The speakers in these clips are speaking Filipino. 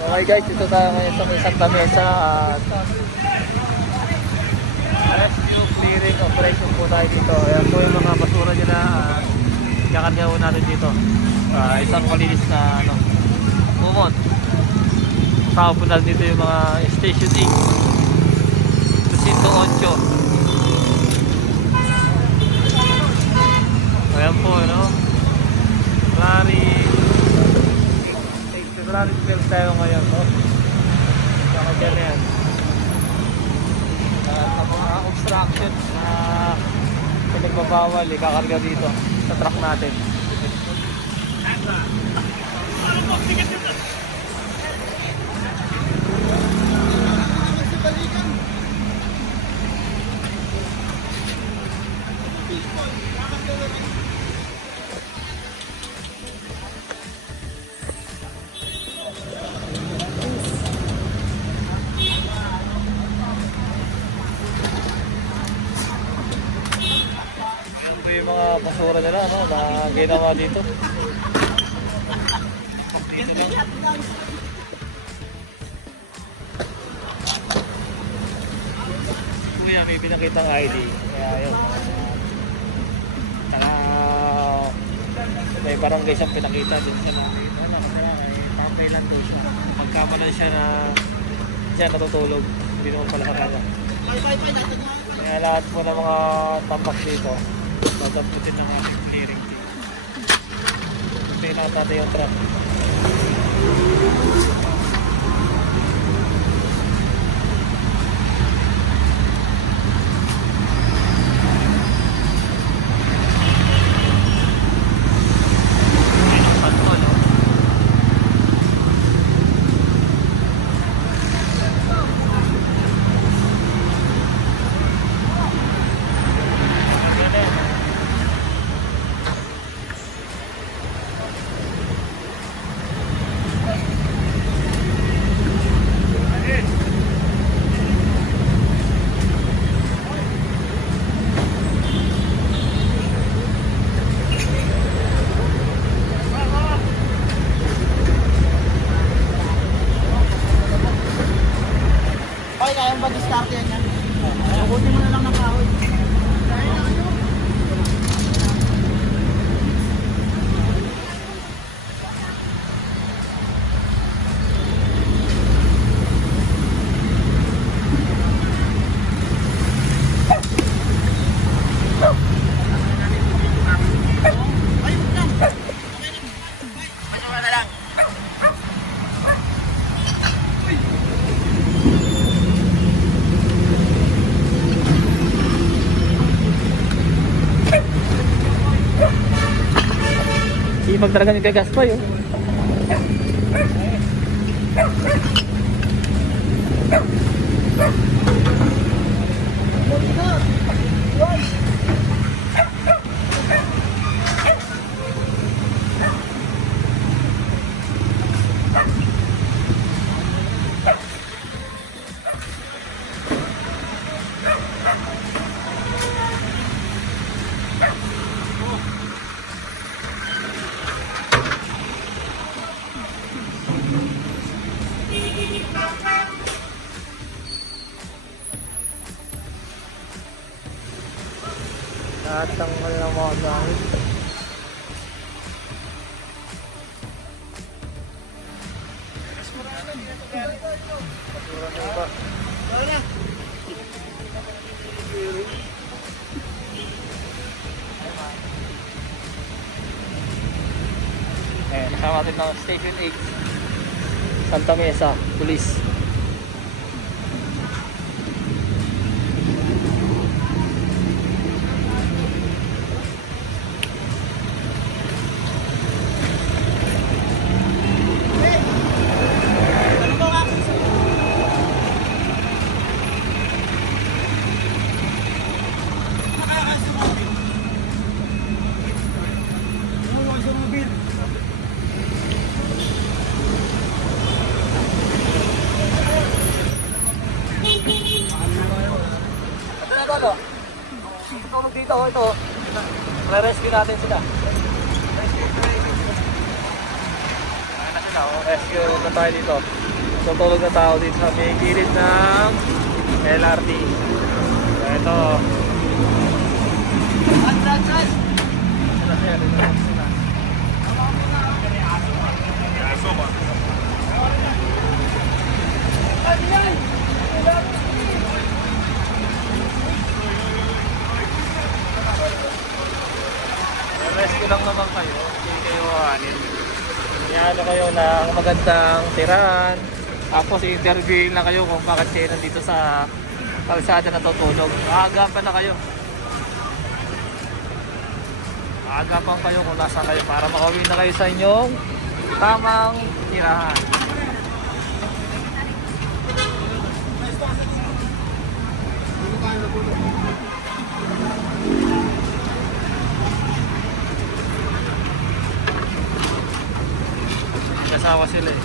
Okay guys, ito tayo ngayon sa may Santa Mesa at rescue clearing operation po tayo dito. Ayan po yung mga basura nila at kakargaw natin dito. Isang malinis na umot. Saka po natin dito yung mga station 8 Presinto 8. Ayan po, February 12 tayo ngayon, saka dyan yan. Ang mga obstruction na pinagbabawal, kakarga dito sa truck natin. Yung mga basura nila na ginawa dito. Kuya, may pinakitang ID. Kaya yun. May barangay siyang pinakita din siya na pampailan doon siya. Pagkamalan siya na siya natutulog. Hindi naman pala sa kanya. Kaya lahat po ng mga tambak dito dadamputin ng ating clearing team. Ito natin yung truck. Kaya ba diskarte yan yan? Kukunin mo na lang ng kahoy. Sipag talaga ni Gagaspoy, Lahat ng kanilang mga gamit. Basura na iba. Kasama natin ng Station 8 Santa Mesa Police. Tulog dito, ito. Re-rescue natin sila. Rescue na sila, rescue na tayo dito. natutulog na tao dito sa may gilid ng LRT. Ito. Rescue lang naman kayo, hindi kayo anin. Iano kayo ng magandang tirahan. Tapos i-interviewin na kayo kung bakit kayo nandito sa kalsada natutulog. Aagapan na kayo. Aagapan kayo kung nasa kayo para makawin na kayo sa inyong tamang tirahan. Kasawa sila eh.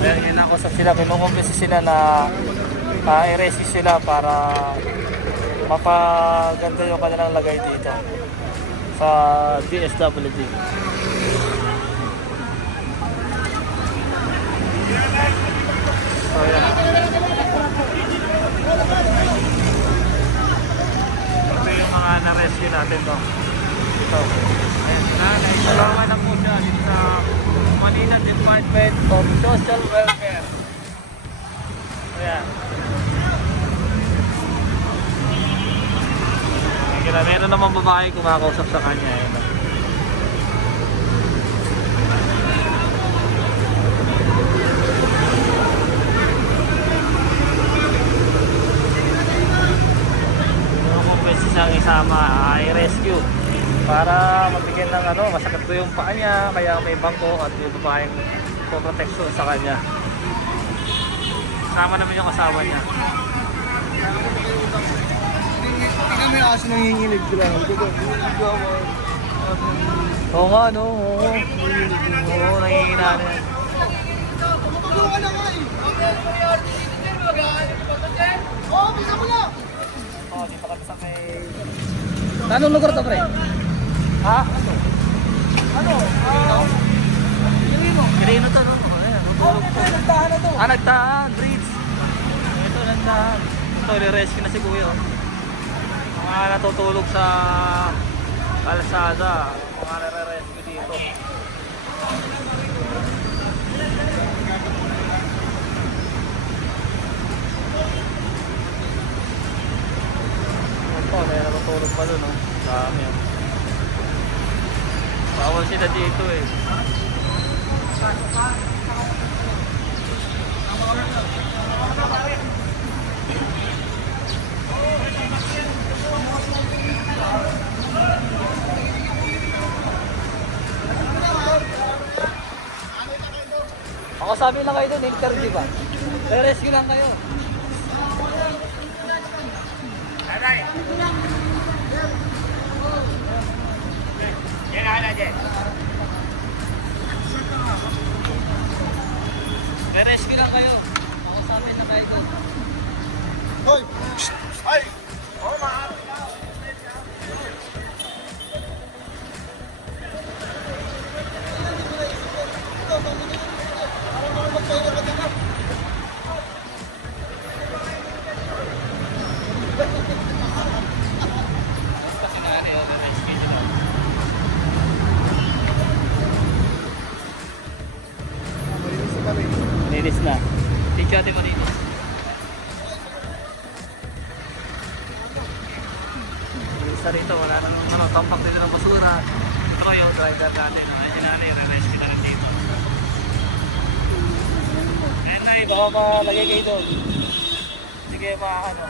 Ayan, inakusap sila, kinukumpisi sila na i-rescue sila para mapaganda yung kanilang lagay dito sa DSWD. So yan. Ito yung mga na-rescue natin to. Ito. Ayan sila, naisalaman na po siya dito sa Manila Department of Social Welfare. Ayan. Kaya meron namang babae kumakausap sa kanya. Ayan. Kung pwede siyang isama, i-rescue para mabigyan ng masakit ko yung paa niya, kaya may bangko at may babaeng protection sa kanya. Sama naman yung asawa niya. Tingnan mo yung aso nanginginig sila. Oo nga, no? Oo. Oo, nangingina na yan. Tumutulungan na nga eh. Oo, bisa mo na. Oo, dito kami sa may... Anong lugar to, pre? Ha? Ano? Ano? Pirino to, no? Ayan, natulog to. Nagtahan na to. Nagtahan, bridge. Ito, nagtahan. Ito, i-rescue na si Kuya. Mga natutulog sa kalsada. Mga nare-rescue dito. Ito, may natutulog pa doon, no? Dami yan. Bawal sila dito eh. Ako sabi lang kayo doon, interview ba? Re-rescue lang kayo. Re-rescue lang kayo. Ako sabi lang kayo doon. Hoy! Ay! Oh, maaari. Nilis na. Lidyate mo dito. Isa rito, wala nang ano, tampak dito ng basura. Ako yung driver natin. Ayun na, i-rescue na rin dito. Ayun na, baka malagay kayo doon. Sige, ano.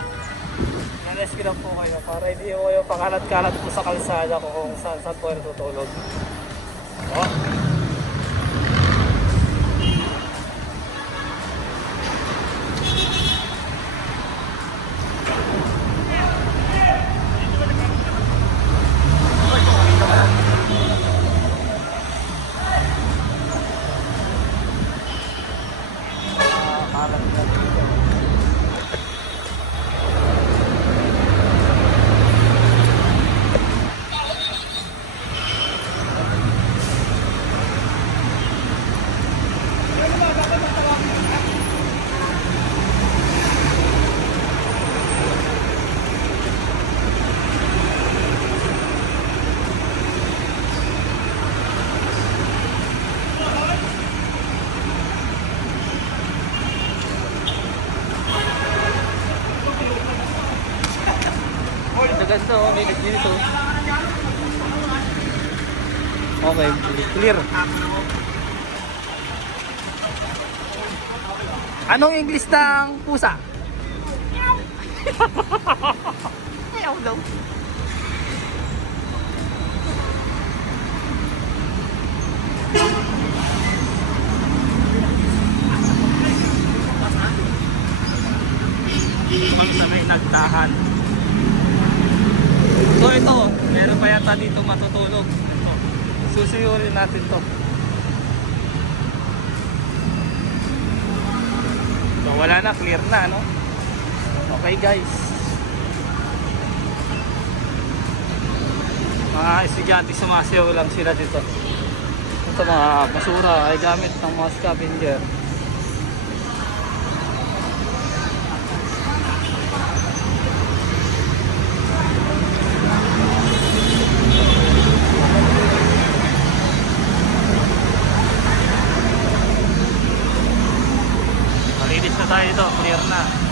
Na-rescue lang po kayo para hindi ko kayo pakalat-kalat po sa kalsada ko kung saan po kayo natutulog. Oh. Ganda oh, may dito. Okay, clear. Anong English ng pusa? Ayaw daw. Kung sa may nagtahan. So ito, meron pa yata dito matutulog. Ito. Susuyurin natin to. So wala na, clear na, no? Okay guys. Mga estudyante sumasayaw lang sila dito. Ito mga basura ay gamit ng mga scavenger. Malinis na tayo dito, clear na.